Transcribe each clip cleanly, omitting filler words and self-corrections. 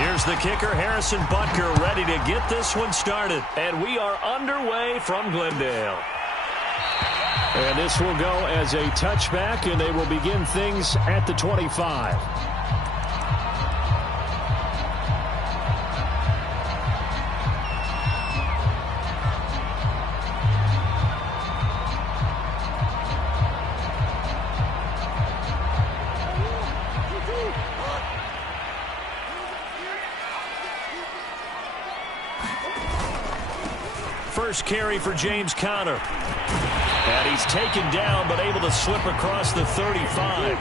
Here's the kicker, Harrison Butker, ready to get this one started. And we are underway from Glendale. And this will go as a touchback, and they will begin things at the 25. First carry for James Conner. And he's taken down, but able to slip across the 35.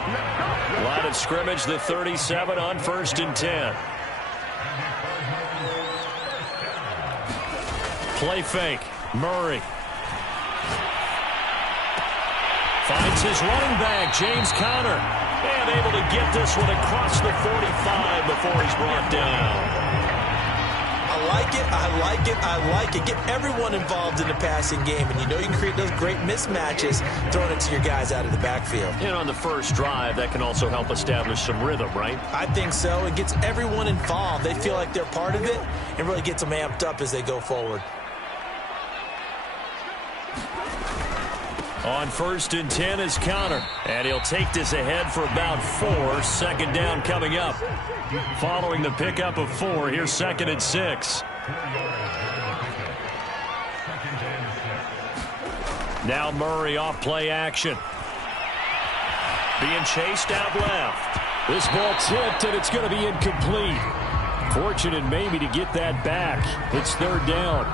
Line of scrimmage, the 37 on 1st and 10. Play fake. Murray. Finds his running back, James Conner. And able to get this one across the 45 before he's brought down. I like it, I like it, I like it. Get everyone involved in the passing game, and you know you can create those great mismatches throwing it to your guys out of the backfield. And on the first drive, that can also help establish some rhythm, right? I think so. It gets everyone involved. They feel like they're part of it and really gets them amped up as they go forward. On 1st and 10 is Conner. And he'll take this ahead for about 4. Second down coming up. Following the pickup of 4, here's 2nd and 6. Now Murray off play action. Being chased out left. This ball tipped, and it's going to be incomplete. Fortunate maybe to get that back. It's 3rd down.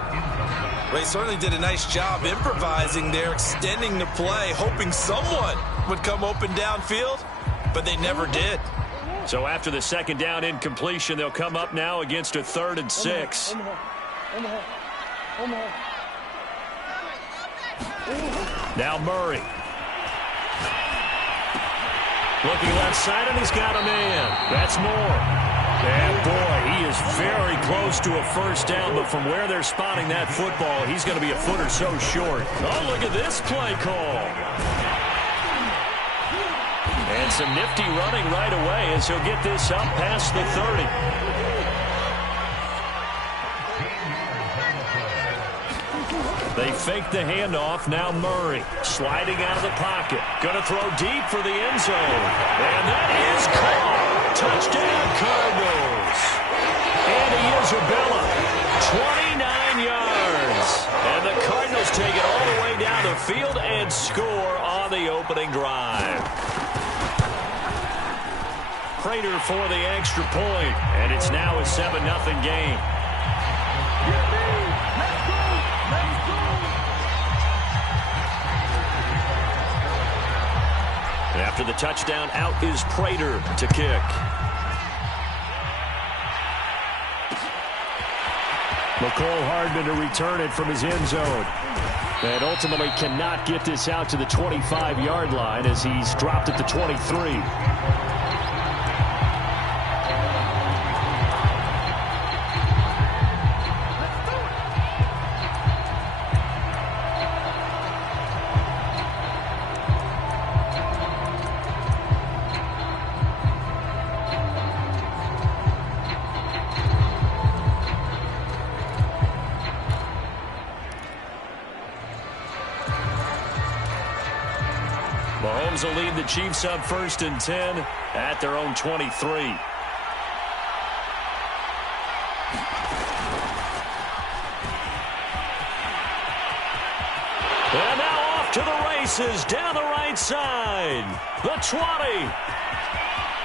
Well, he certainly did a nice job improvising there, extending the play, hoping someone would come open downfield, but they never did. So after the 2nd down incompletion, they'll come up now against a 3rd and 6. Now Murray. Looking left side, and he's got a man. That's Moore. And boy, he is very close to a 1st down, but from where they're spotting that football, he's going to be a foot or so short. Oh, look at this play call. And some nifty running right away as he'll get this up past the 30. They fake the handoff. Now Murray sliding out of the pocket. Going to throw deep for the end zone. And that is caught. Touchdown Cardinals. Andy Isabella, 29 yards. And the Cardinals take it all the way down the field and score on the opening drive. Prater for the extra point. And it's now a 7-0 game. After the touchdown, out is Prater to kick. Mecole Hardman to return it from his end zone. And ultimately cannot get this out to the 25-yard line as he's dropped at the 23. Mahomes will lead the Chiefs up 1st and 10 at their own 23. And now off to the races down the right side. The 20.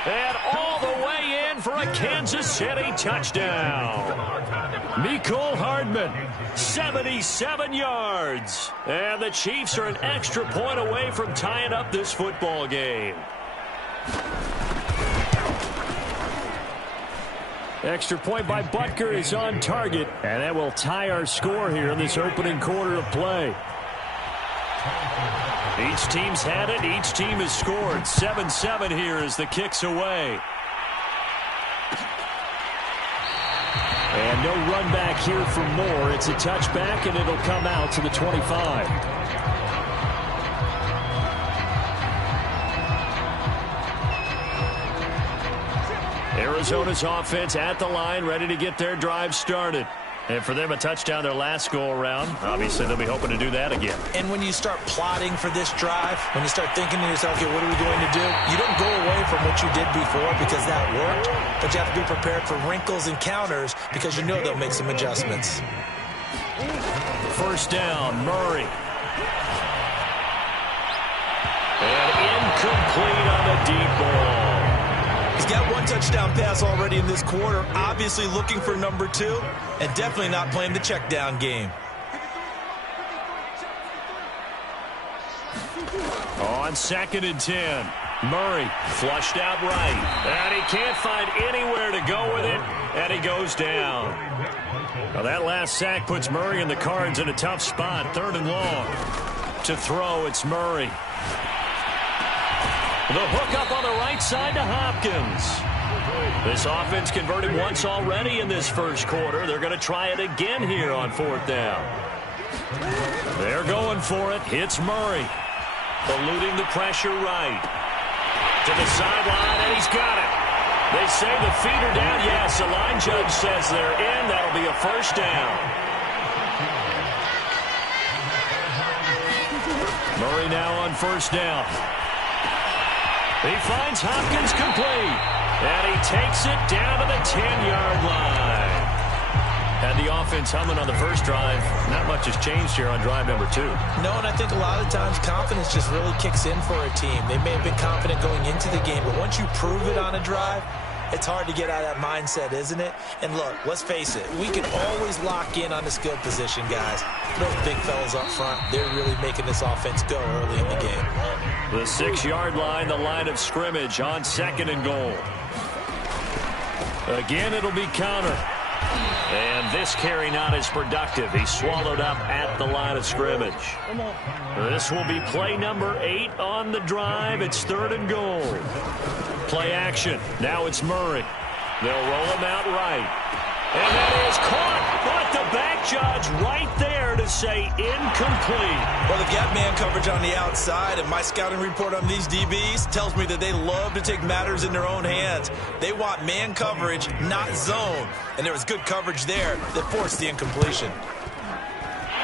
And all the way in for a Kansas City touchdown. Mecole Hardman, 77 yards. And the Chiefs are an extra point away from tying up this football game. Extra point by Butker is on target. And that will tie our score here in this opening quarter of play. Each team's had it. Each team has scored. 7-7 here as the kick's away. And no run back here for Moore. It's a touchback, and it'll come out to the 25. Arizona's offense at the line, ready to get their drive started. And for them, a touchdown their last go-around. Obviously, they'll be hoping to do that again. And when you start plotting for this drive, when you start thinking to yourself, okay, what are we going to do? You don't go away from what you did before because that worked, but you have to be prepared for wrinkles and counters because you know they'll make some adjustments. First down, Murray. And incomplete on the deep ball. He's got one touchdown pass already in this quarter, obviously looking for number 2, and definitely not playing the check down game. On 2nd and 10, Murray flushed out right, and he can't find anywhere to go with it, and he goes down. Now that last sack puts Murray and the Cards in a tough spot, 3rd and long. To throw, it's Murray. The hook up on the right side to Hopkins. This offense converted once already in this first quarter. They're going to try it again here on 4th down. They're going for it. Hits Murray. Eluding the pressure right. To the sideline, and he's got it. They say the feet are down. Yes, the line judge says they're in. That'll be a first down. Murray now on 1st down. He finds Hopkins complete, and he takes it down to the 10-yard line. Had the offense humming on the first drive. Not much has changed here on drive number 2. No, and I think a lot of times confidence just really kicks in for a team. They may have been confident going into the game, but once you prove it on a drive, it's hard to get out of that mindset, isn't it? And look, let's face it, we can always lock in on the skill position, guys. Those big fellas up front, they're really making this offense go early in the game. The 6-yard line, the line of scrimmage on 2nd and goal. Again, it'll be counter. And this carry not as productive. He's swallowed up at the line of scrimmage. This will be play number 8 on the drive. It's 3rd and goal. Play action. Now it's Murray. They'll roll him out right. And that is caught, but the back judge right there to say incomplete. Well, they've got man coverage on the outside, and my scouting report on these DBs tells me that they love to take matters in their own hands. They want man coverage, not zone. And there was good coverage there that forced the incompletion.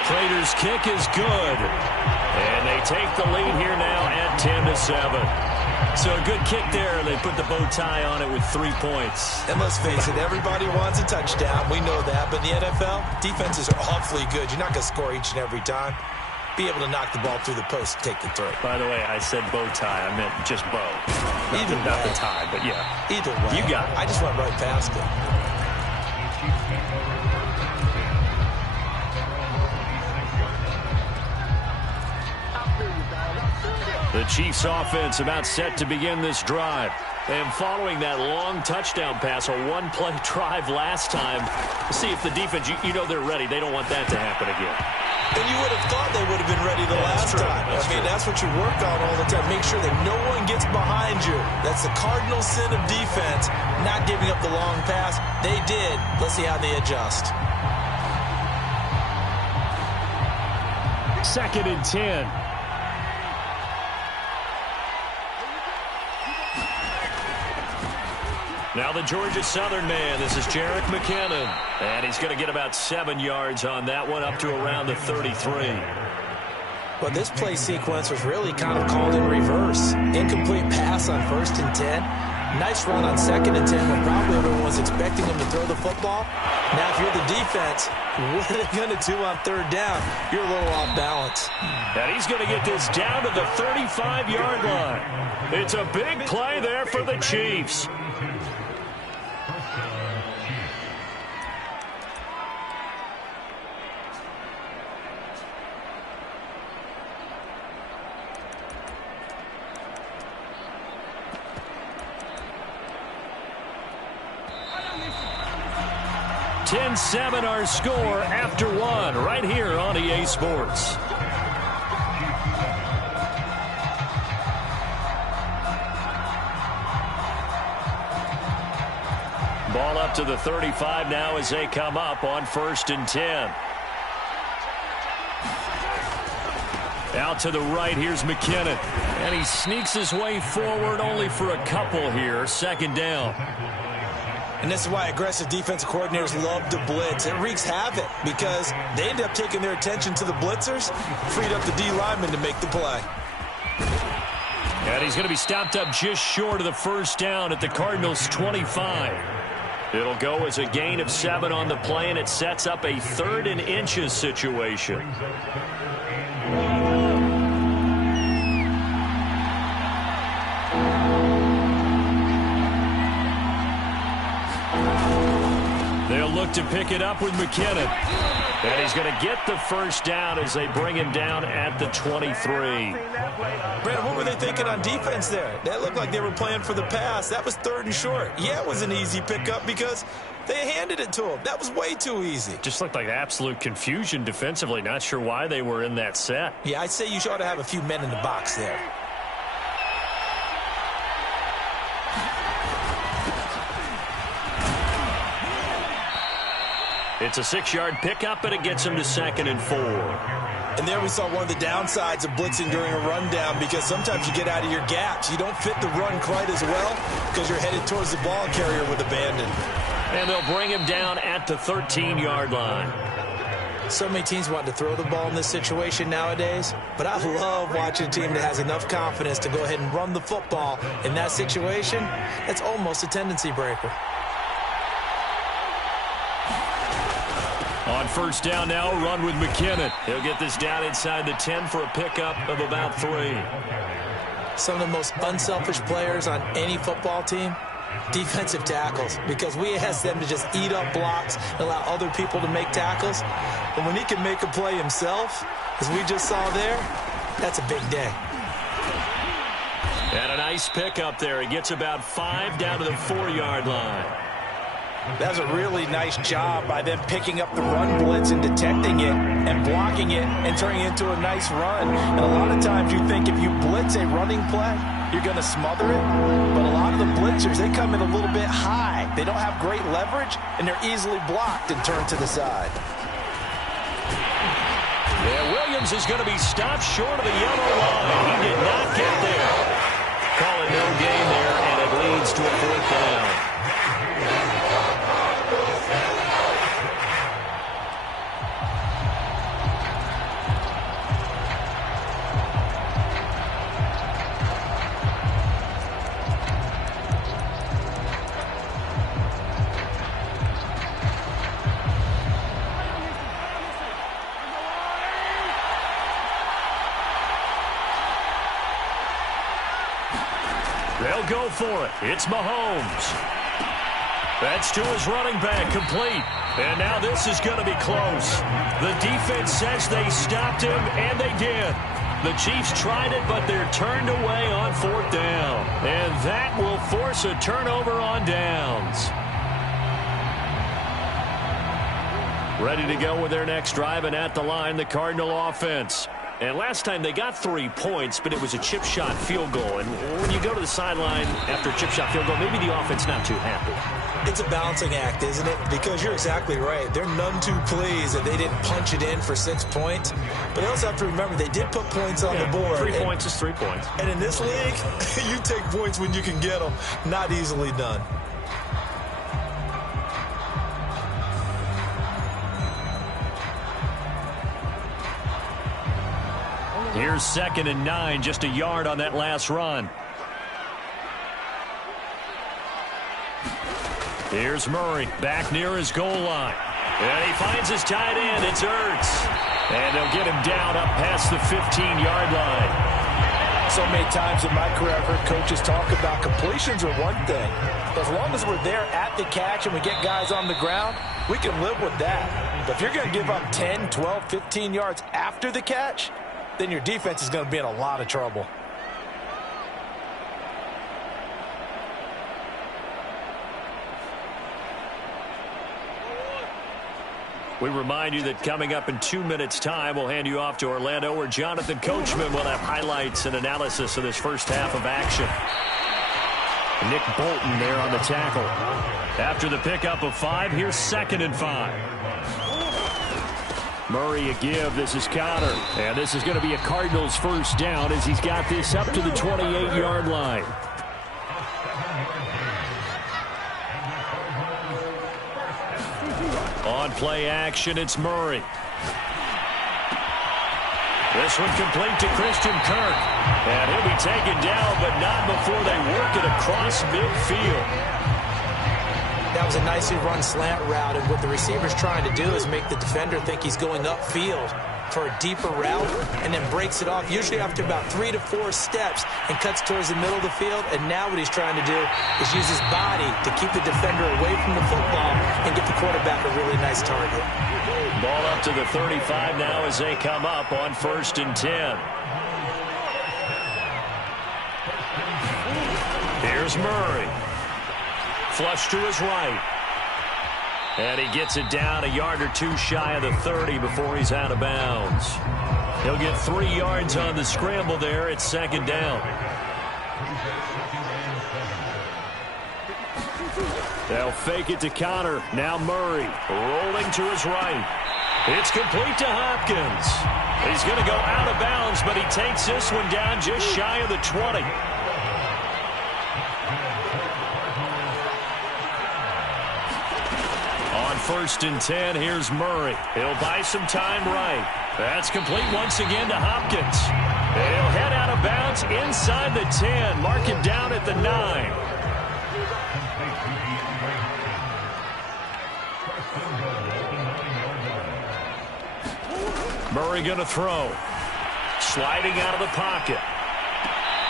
Prater's kick is good. And they take the lead here now at 10-7. So a good kick there. They put the bow tie on it with 3 points. And let's face it, everybody wants a touchdown. We know that. But in the NFL, defenses are awfully good. You're not going to score each and every time. Be able to knock the ball through the post and take the throw. By the way, I said bow tie. I meant just bow. Either not way. the tie, but yeah. Either way. You got it. I just went right past it. The Chiefs offense about set to begin this drive. And following that long touchdown pass, a one-play drive last time, see if the defense, you know they're ready. They don't want that to happen again. And you would have thought they would have been ready the last time. That's what you work on all the time. Make sure that no one gets behind you. That's the cardinal sin of defense, not giving up the long pass. They did. Let's see how they adjust. 2nd and 10. Now the Georgia Southern man, this is Jerick McKinnon. And he's going to get about 7 yards on that one, up to around the 33. Well, this play sequence was really kind of called in reverse. Incomplete pass on 1st and 10. Nice run on 2nd and 10 when probably everyone was expecting him to throw the football. Now, if you're the defense, what are they going to do on 3rd down? You're a little off balance. And he's going to get this down to the 35-yard line. It's a big play there for the Chiefs. (10-7) our score after one, right here on EA Sports. Ball up to the 35 now as they come up on 1st and 10. Out to the right, here's McKinnon. And he sneaks his way forward only for a couple here. 2nd down. And this is why aggressive defensive coordinators love to blitz. It wreaks havoc because they end up taking their attention to the blitzers, freed up the D lineman to make the play. And he's going to be stopped up just short of the first down at the Cardinals' 25. It'll go as a gain of 7 on the play, and it sets up a 3rd and inches situation. They'll look to pick it up with McKinnon. And he's going to get the first down as they bring him down at the 23. Brad, what were they thinking on defense there? That looked like they were playing for the pass. That was 3rd and short. Yeah, it was an easy pickup because they handed it to him. That was way too easy. Just looked like absolute confusion defensively. Not sure why they were in that set. Yeah, I'd say you ought to have a few men in the box there. It's a 6-yard pickup, and it gets him to 2nd and 4. And there we saw one of the downsides of blitzing during a rundown because sometimes you get out of your gaps. You don't fit the run quite as well because you're headed towards the ball carrier with abandon. And they'll bring him down at the 13-yard line. So many teams want to throw the ball in this situation nowadays, but I love watching a team that has enough confidence to go ahead and run the football in that situation. That's almost a tendency breaker. On first down now, run with McKinnon. He'll get this down inside the 10 for a pickup of about 3. Some of the most unselfish players on any football team, defensive tackles, because we ask them to just eat up blocks and allow other people to make tackles. But when he can make a play himself, as we just saw there, that's a big day. And a nice pickup there. He gets about 5 down to the 4-yard line. That was a really nice job by them picking up the run blitz and detecting it and blocking it and turning it into a nice run. And a lot of times you think if you blitz a running play, you're going to smother it. But a lot of the blitzers, they come in a little bit high. They don't have great leverage, and they're easily blocked and turned to the side. Yeah, Williams is going to be stopped short of the yellow line. He did not get there. Call it no gain there, and it leads to a 4th down. They'll go for it. It's Mahomes. That's to his running back, complete. And now this is going to be close. The defense says they stopped him, and they did. The Chiefs tried it, but they're turned away on 4th down. And that will force a turnover on downs. Ready to go with their next drive, and at the line, the Cardinal offense. And last time they got 3 points, but it was a chip shot field goal. And when you go to the sideline after a chip shot field goal, maybe the offense not too happy. It's a balancing act, isn't it? Because you're exactly right. They're none too pleased that they didn't punch it in for 6 points. But they also have to remember they did put points on the board. 3 points is 3 points. And in this league, you take points when you can get them. Not easily done. Here's 2nd and 9, just a yard on that last run. Here's Murray, back near his goal line. And he finds his tight end, it's Ertz. And they'll get him down up past the 15-yard line. So many times in my career, I've heard coaches talk about completions are one thing. As long as we're there at the catch and we get guys on the ground, we can live with that. But if you're going to give up 10, 12, 15 yards after the catch, then your defense is going to be in a lot of trouble. We remind you that coming up in 2 minutes' time, we'll hand you off to Orlando, where Jonathan Coachman will have highlights and analysis of this first half of action. Nick Bolton there on the tackle. After the pickup of 5, here's 2nd and 5. Murray a give. This is Conner. And this is going to be a Cardinals first down as he's got this up to the 28-yard line. On play action, it's Murray. This one complete to Christian Kirk. And he'll be taken down, but not before they work it across midfield. That was a nicely run slant route, and what the receiver's trying to do is make the defender think he's going upfield for a deeper route, and then breaks it off, usually after about 3 to 4 steps, and cuts towards the middle of the field. And now what he's trying to do is use his body to keep the defender away from the football and get the quarterback a really nice target. Ball up to the 35 now as they come up on 1st and 10. Here's Murray. Flush to his right. And he gets it down a yard or two shy of the 30 before he's out of bounds. He'll get 3 yards on the scramble there. It's 2nd down. They'll fake it to Connor. Now Murray rolling to his right. It's complete to Hopkins. He's going to go out of bounds, but he takes this one down just shy of the 20. On 1st and 10, here's Murray. He'll buy some time right. That's complete once again to Hopkins. And he'll head out of bounds inside the 10. Mark him down at the 9. Murray going to throw. Sliding out of the pocket.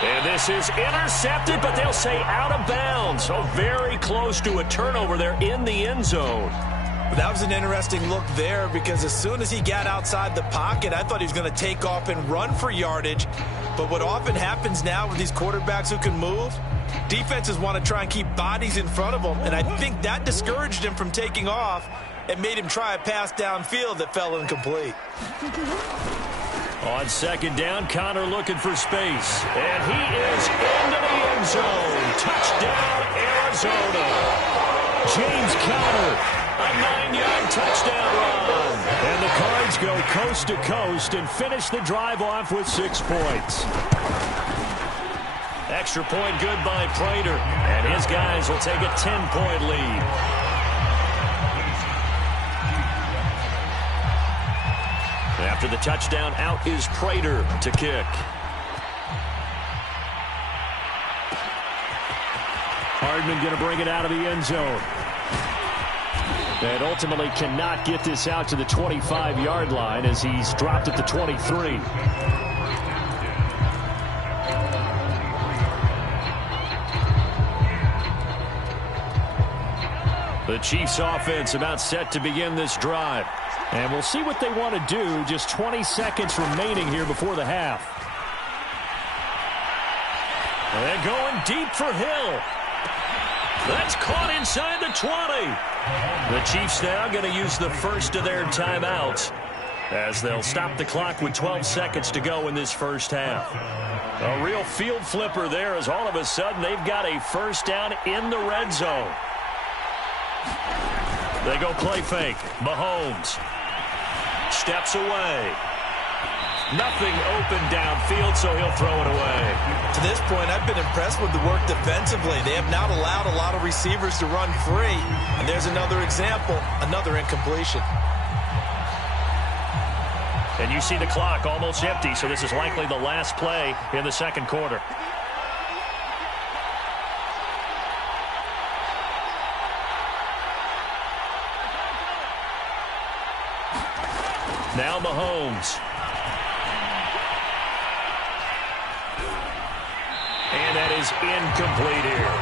And this is intercepted, but they'll say out of bounds. So very close to a turnover there in the end zone. That was an interesting look there, because as soon as he got outside the pocket, I thought he was going to take off and run for yardage. But what often happens now with these quarterbacks who can move, defenses want to try and keep bodies in front of them. And I think that discouraged him from taking off and made him try a pass downfield that fell incomplete. On 2nd down, Connor looking for space. And he is into the end zone. Touchdown, Arizona. James Conner, a 9-yard touchdown run. And the Cards go coast to coast and finish the drive off with 6 points. Extra point good by Prater. And his guys will take a 10-point lead. After the touchdown, out is Prater to kick. Hardman going to bring it out of the end zone. And ultimately cannot get this out to the 25-yard line as he's dropped at the 23. The Chiefs offense about set to begin this drive. And we'll see what they want to do. Just 20 seconds remaining here before the half. And they're going deep for Hill. That's caught inside the 20. The Chiefs now going to use the first of their timeouts as they'll stop the clock with 12 seconds to go in this first half. A real field flipper there, as all of a sudden they've got a first down in the red zone. They go play fake. Mahomes steps away. Nothing open downfield, so he'll throw it away. To this point, I've been impressed with the work defensively. They have not allowed a lot of receivers to run free. And there's another example, another incompletion. And you see the clock almost empty, so this is likely the last play in the second quarter. Now Mahomes. And that is incomplete here.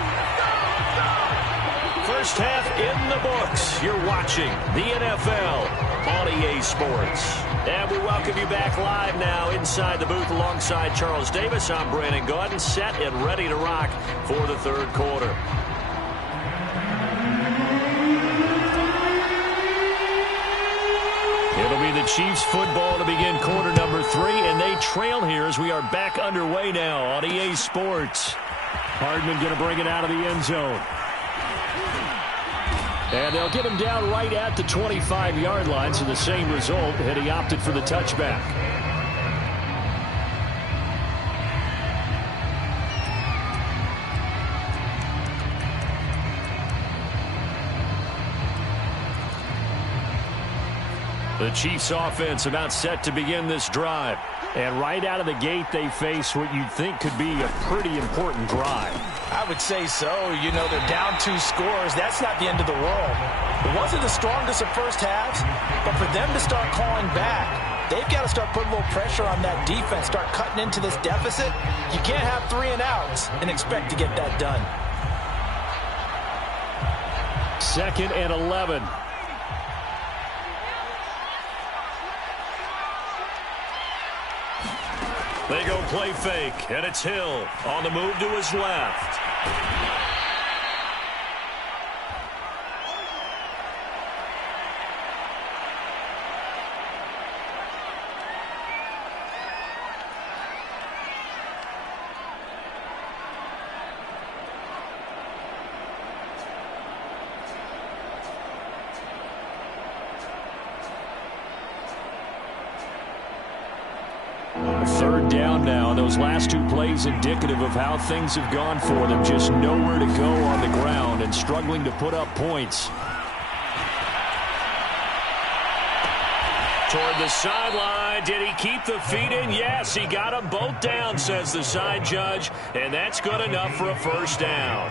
First half in the books. You're watching the NFL on EA Sports. And we welcome you back live now inside the booth alongside Charles Davis. I'm Brandon Gaudin, set and ready to rock for the third quarter. It'll be the Chiefs football to begin quarter number 3, and they trail here as we are back underway now on EA Sports. Hardman going to bring it out of the end zone. And they'll get him down right at the 25-yard line, so the same result, and he opted for the touchback. The Chiefs offense about set to begin this drive. And right out of the gate, they face what you'd think could be a pretty important drive. I would say so. You know, they're down 2 scores. That's not the end of the world. It wasn't the strongest of first halves, but for them to start calling back, they've got to start putting a little pressure on that defense, start cutting into this deficit. You can't have 3 and outs and expect to get that done. 2nd and 11. They go play fake, and it's Hill on the move to his left. Third down now, and those last 2 plays indicative of how things have gone for them. Just nowhere to go on the ground and struggling to put up points. Toward the sideline. Did he keep the feet in? Yes, he got them both down, says the side judge, and that's good enough for a first down.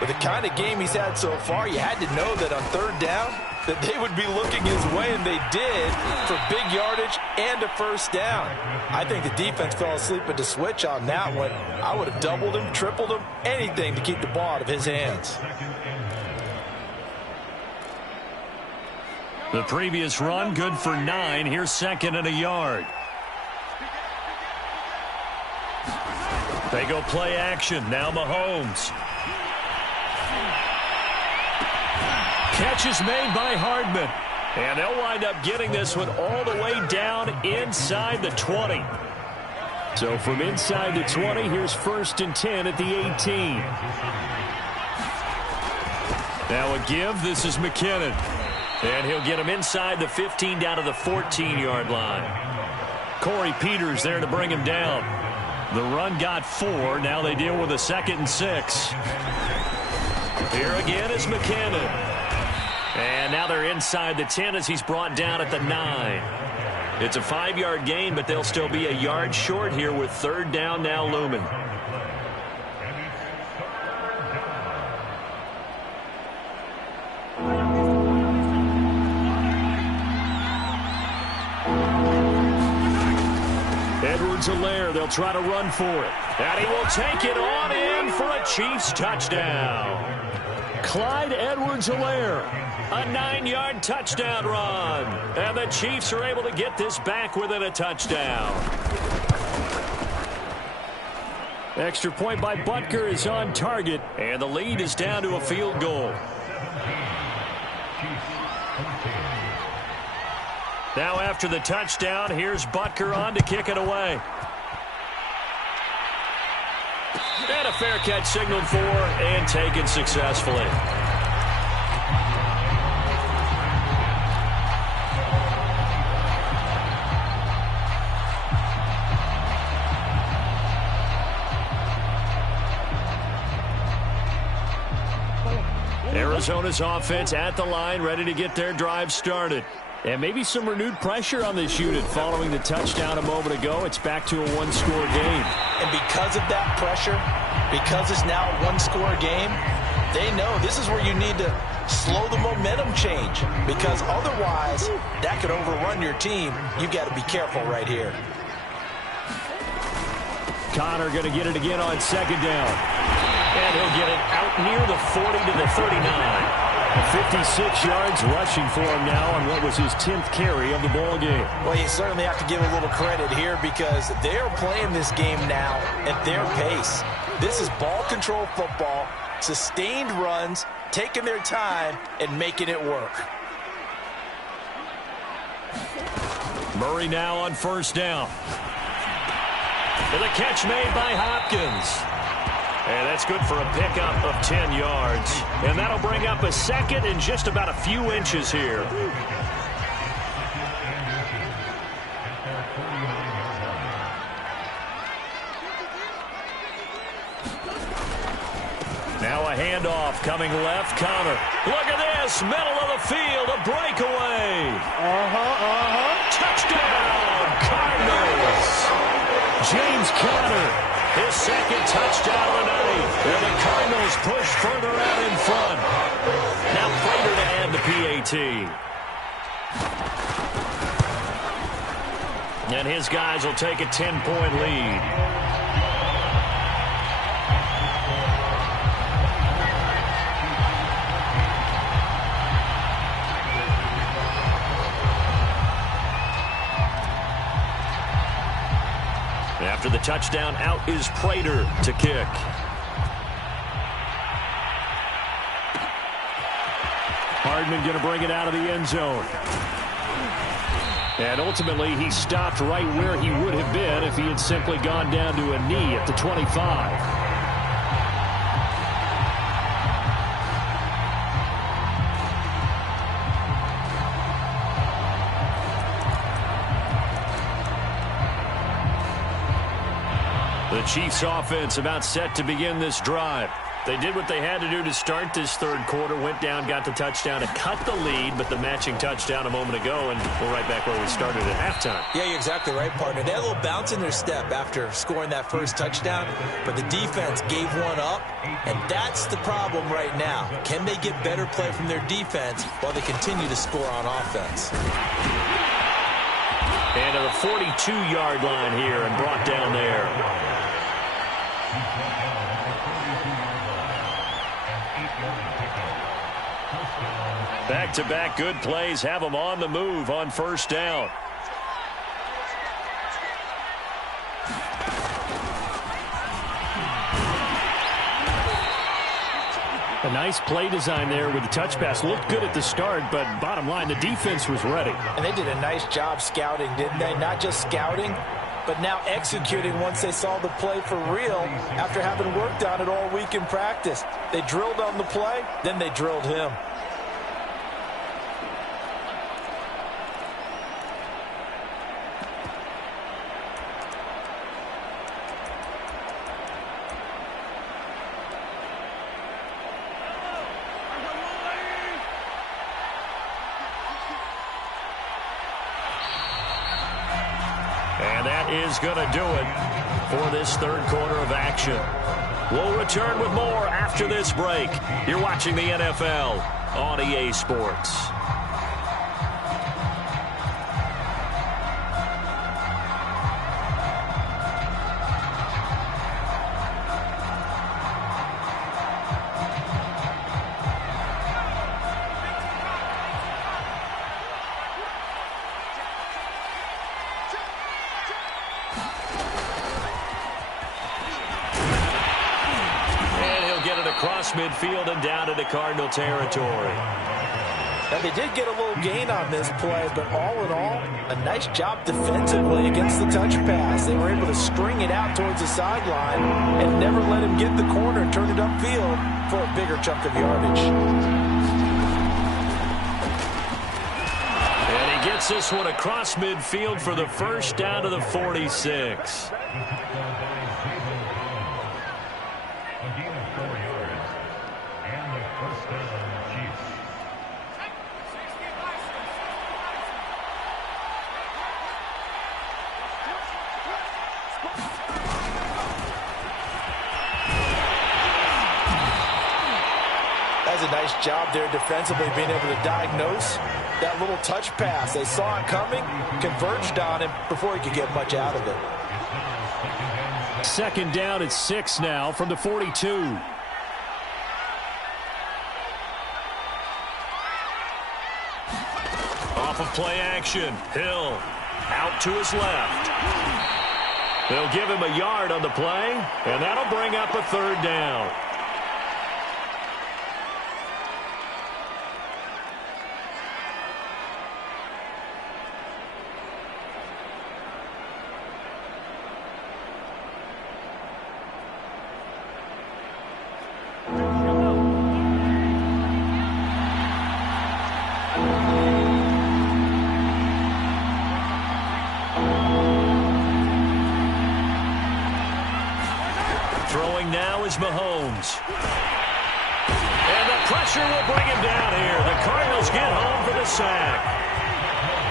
With the kind of game he's had so far, you had to know that on 3rd down, that they would be looking his way, and they did, for big yardage and a first down. I think the defense fell asleep at the switch on that one. I would have doubled him, tripled him, anything to keep the ball out of his hands. The previous run, good for 9. Here's 2nd and a yard. They go play action. Now Mahomes. Catch is made by Hardman. And they'll wind up getting this one all the way down inside the 20. So from inside the 20, here's 1st and 10 at the 18. Now a give. This is McKinnon. And he'll get him inside the 15 down to the 14-yard line. Corey Peters there to bring him down. The run got 4. Now they deal with a 2nd and 6. Here again is McKinnon. And now they're inside the 10 as he's brought down at the 9. It's a 5-yard gain, but they'll still be a yard short here with 3rd down now looming. Edwards-Helaire, they'll try to run for it. And he will take it on in for a Chiefs touchdown. Clyde Edwards-Helaire. A 9-yard touchdown run. And the Chiefs are able to get this back within a touchdown. Extra point by Butker is on target. And the lead is down to a field goal. Now after the touchdown, here's Butker on to kick it away. And a fair catch signaled for and taken successfully. Arizona's offense at the line, ready to get their drive started. And maybe some renewed pressure on this unit following the touchdown a moment ago. It's back to a 1-score game. And because of that pressure, because it's now a 1-score game, they know this is where you need to slow the momentum change. Because otherwise, that could overrun your team. You've got to be careful right here. Connor going to get it again on 2nd down. And he'll get it out near the 40 to the 39. 56 yards rushing for him now on what was his 10th carry of the ball game. Well, you certainly have to give a little credit here because they're playing this game now at their pace. This is ball control football, sustained runs, taking their time and making it work. Murray now on 1st down. And the catch made by Hopkins. And that's good for a pickup of 10 yards. And that'll bring up a 2nd and just about a few inches here. Now a handoff coming left. Connor. Look at this. Middle of the field. A breakaway. Touchdown, Cardinals. James Conner, his second touchdown of the night. And the Cardinals push further out in front. Now Prater to add the PAT. And his guys will take a 10-point lead. After the touchdown, out is Prater to kick. Hardman going to bring it out of the end zone. And ultimately, he stopped right where he would have been if he had simply gone down to a knee at the 25. The Chiefs offense about set to begin this drive. They did what they had to do to start this third quarter, went down, got the touchdown to cut the lead, but the matching touchdown a moment ago, and we're right back where we started at halftime. Yeah, you're exactly right, partner. They had a little bounce in their step after scoring that first touchdown, but the defense gave one up, and that's the problem right now. Can they get better play from their defense while they continue to score on offense? And to the 42-yard line here and brought down there. Back-to-back good plays have them on the move on first down. A nice play design there with the touch pass. Looked good at the start, but bottom line, the defense was ready. And they did a nice job scouting, didn't they? Not just scouting, but now executing once they saw the play for real after having worked on it all week in practice. They drilled on the play, then they drilled him. And that is going to do it for this third quarter of action. We'll return with more after this break. You're watching the NFL on EA Sports. Across midfield and down into Cardinal territory. Now, they did get a little gain on this play, but all in all, a nice job defensively against the touch pass. They were able to string it out towards the sideline and never let him get the corner and turn it upfield for a bigger chunk of yardage. And he gets this one across midfield for the first down to the 46. That's a nice job there defensively, being able to diagnose that little touch pass. They saw it coming, converged on him before he could get much out of it. Second down at 6 now from the 42. Off of play action. Hill out to his left. They'll give him a yard on the play, and that'll bring up a third down. Throwing now is Mahomes. Pressure will bring him down here. The Cardinals get home for the sack.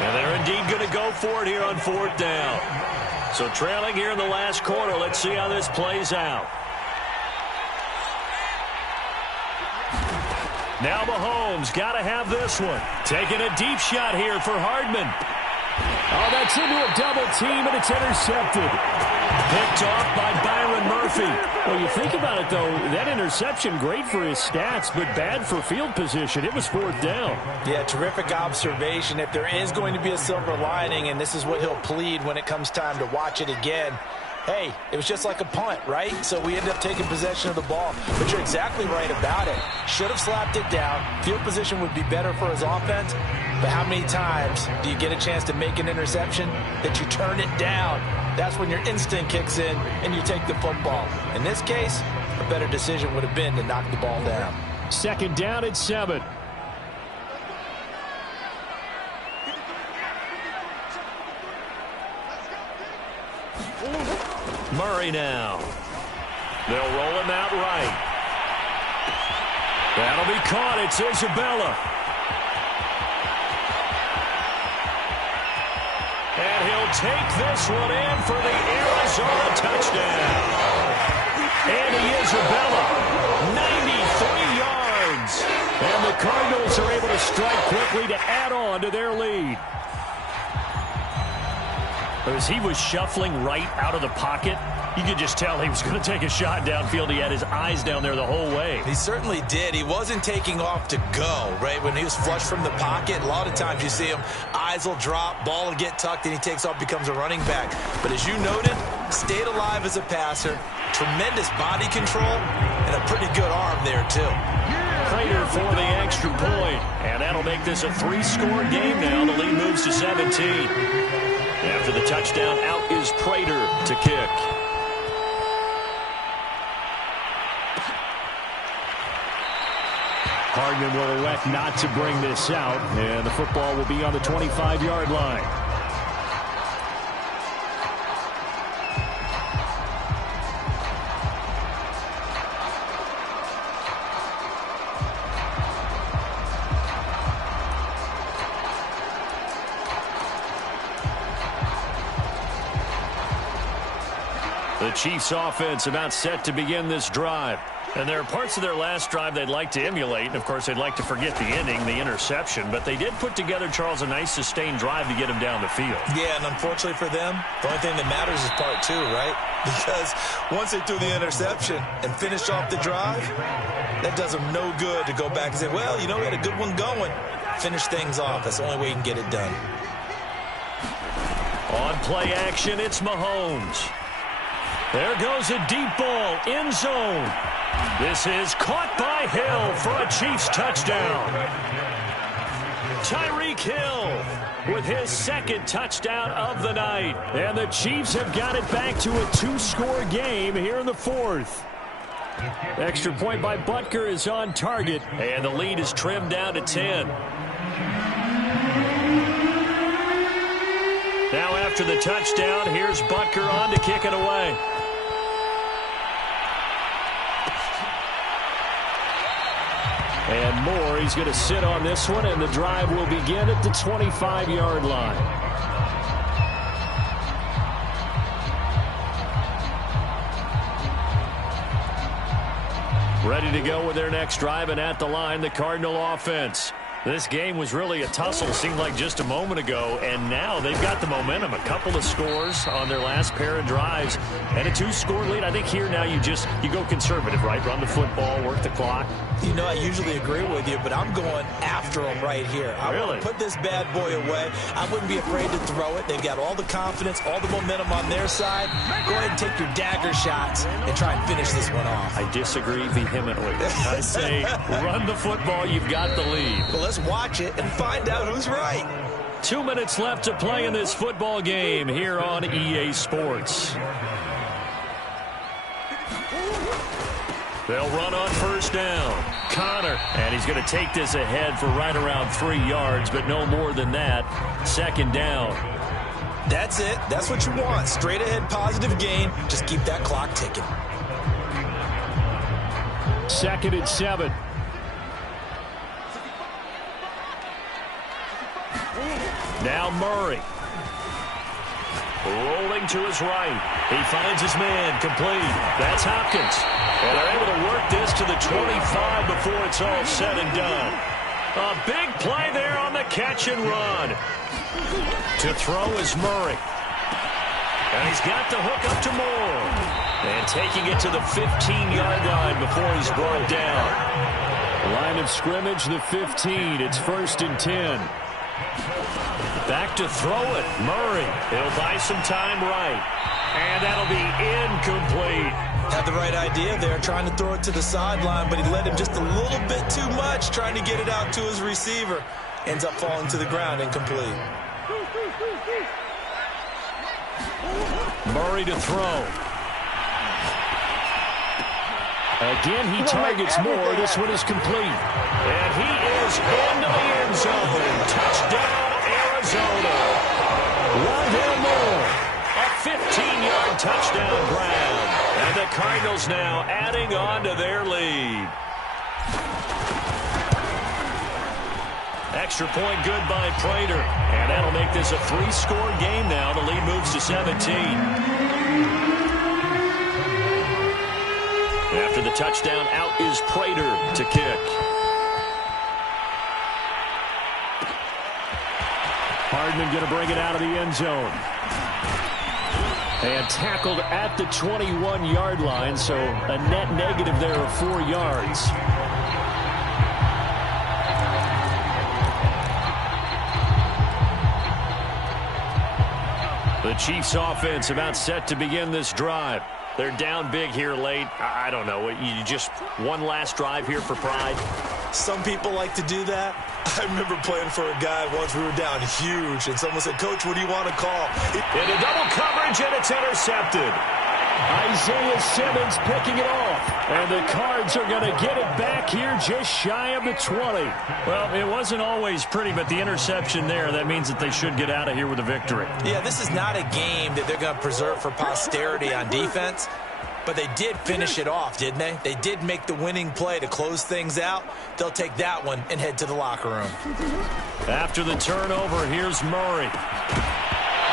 And they're indeed going to go for it here on 4th down. So trailing here in the last quarter. Let's see how this plays out. Now Mahomes got to have this one. Taking a deep shot here for Hardman. Oh, that's into a double team, and it's intercepted. Picked off by Byron Murphy. Well, you think about it, though, that interception, great for his stats, but bad for field position. It was 4th down. Yeah, terrific observation. If there is going to be a silver lining, and this is what he'll plead when it comes time to watch it again, hey, it was just like a punt, right? So we end up taking possession of the ball. But you're exactly right about it. Should have slapped it down. Field position would be better for his offense. But how many times do you get a chance to make an interception that you turn it down? That's when your instinct kicks in and you take the football. In this case, a better decision would have been to knock the ball down. 2nd down and 7. Murray now. They'll roll him out right. That'll be caught. It's Isabella. And he'll take this one in for the Arizona touchdown. Andy Isabella, 93 yards. And the Cardinals are able to strike quickly to add on to their lead. As he was shuffling right out of the pocket, you could just tell he was going to take a shot downfield. He had his eyes down there the whole way. He certainly did. He wasn't taking off to go, right? When he was flush from the pocket, a lot of times you see him, eyes will drop, ball will get tucked, and he takes off, becomes a running back. But as you noted, stayed alive as a passer, tremendous body control, and a pretty good arm there, too. Prater for the extra point. And that'll make this a 3-score game now. The lead moves to 17. After the touchdown, out is Prater to kick. Hardman will elect not to bring this out, and the football will be on the 25-yard line. The Chiefs offense about set to begin this drive. And there are parts of their last drive they'd like to emulate. And, of course, they'd like to forget the ending, the interception. But they did put together, Charles, a nice sustained drive to get him down the field. Yeah, and unfortunately for them, the only thing that matters is part 2, right? Because once they threw the interception and finished off the drive, that does them no good to go back and say, well, you know, we had a good one going. Finish things off. That's the only way you can get it done. On play action, it's Mahomes. There goes a deep ball, end zone. This is caught by Hill for a Chiefs touchdown. Tyreek Hill with his 2nd touchdown of the night. And the Chiefs have got it back to a 2-score game here in the 4th. Extra point by Butker is on target. And the lead is trimmed down to 10. Now after the touchdown, here's Butker on to kick it away. And Moore, he's going to sit on this one, and the drive will begin at the 25-yard line. Ready to go with their next drive, and at the line, the Cardinal offense. This game was really a tussle, seemed like just a moment ago, and now they've got the momentum. A couple of scores on their last pair of drives, and a 2-score lead. I think here now you go conservative, right? Run the football, work the clock. You know, I usually agree with you, but I'm going after them right here. I want to put this bad boy away. I wouldn't be afraid to throw it. They've got all the confidence, all the momentum on their side. Go ahead and take your dagger shots and try and finish this one off. I disagree vehemently. I say run the football. You've got the lead. Well, let's watch it and find out who's right. 2 minutes left to play in this football game here on EA Sports. They'll run on 1st down. Connor, and he's going to take this ahead for right around 3 yards, but no more than that. 2nd down. That's it. That's what you want. Straight ahead positive gain. Just keep that clock ticking. 2nd and 7. Now Murray. Rolling to his right. He finds his man complete. That's Hopkins. And they're able to work this to the 25 before it's all said and done. A big play there on the catch and run. To throw is Murray. And he's got the hook up to Moore. And taking it to the 15-yard line before he's brought down. Line of scrimmage, the 15. It's 1st and 10. Back to throw it. Murray. He'll buy some time right. And that'll be incomplete. Had the right idea there, trying to throw it to the sideline, but he led him just a little bit too much, trying to get it out to his receiver. Ends up falling to the ground, incomplete. Murray to throw. Again, he targets Moore. This one is complete. And he is into the end zone. Touchdown, Arizona. Rondale Moore. A 15-yard touchdown grab. And the Cardinals now adding on to their lead. Extra point good by Prater. And that'll make this a 3-score game now. The lead moves to 17. After the touchdown, out is Prater to kick. Hardman going to bring it out of the end zone. And tackled at the 21-yard line, so a net negative there of 4 yards. The Chiefs offense about set to begin this drive. They're down big here late. I don't know. You just one last drive here for pride? Some people like to do that. I remember playing for a guy once. We were down huge, and someone said, "Coach, what do you want to call?" Into double coverage, and it's intercepted. Isaiah Simmons picking it off. And the Cards are going to get it back here just shy of the 20. Well, it wasn't always pretty, but the interception there, that means that they should get out of here with a victory. Yeah, this is not a game that they're going to preserve for posterity on defense. But they did finish it off, didn't they? They did make the winning play to close things out. They'll take that one and head to the locker room. After the turnover, here's Murray.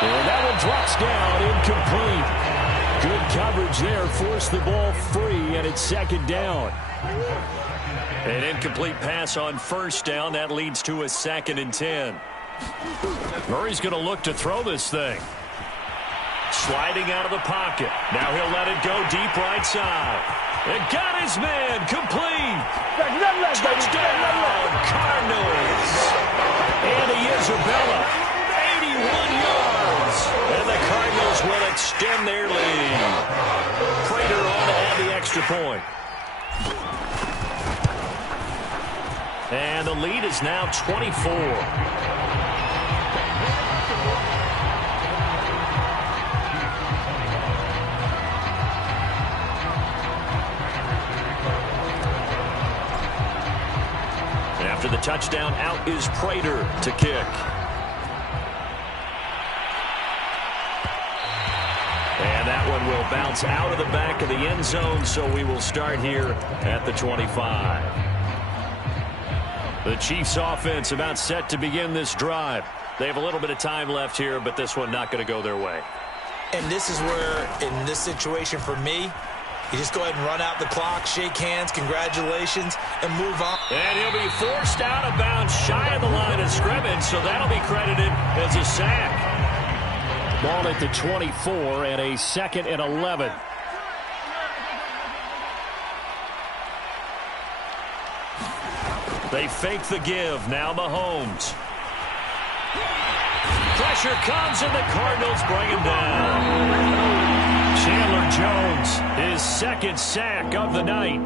And that one drops down, incomplete. Good coverage there, forced the ball free, and it's 2nd down. An incomplete pass on 1st down. That leads to a 2nd and 10. Murray's going to look to throw this thing. Sliding out of the pocket. Now he'll let it go deep right side. And got his man complete. Touchdown, Cardinals. Andy Isabella, 81 yards. And the Cardinals will extend their lead. Prater on to add the extra point. And the lead is now 24. After the touchdown, out is Prater to kick. And that one will bounce out of the back of the end zone, so we will start here at the 25. The Chiefs offense about set to begin this drive. They have a little bit of time left here, but this one not going to go their way. And this is where, in this situation for me, you just go ahead and run out the clock, shake hands, congratulations, and move on. And he'll be forced out of bounds shy of the line of scrimmage, so that'll be credited as a sack. Ball at the 24 and a 2nd and 11. They fake the give. Now Mahomes. Pressure comes, and the Cardinals bring him down. Chandler Jones, his 2nd sack of the night.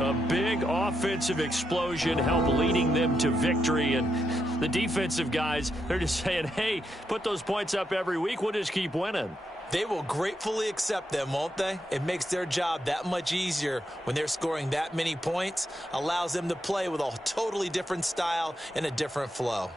A big offensive explosion helped leading them to victory. And the defensive guys, they're just saying, hey, put those points up every week. We'll just keep winning. They will gratefully accept them, won't they? It makes their job that much easier when they're scoring that many points. Allows them to play with a totally different style and a different flow.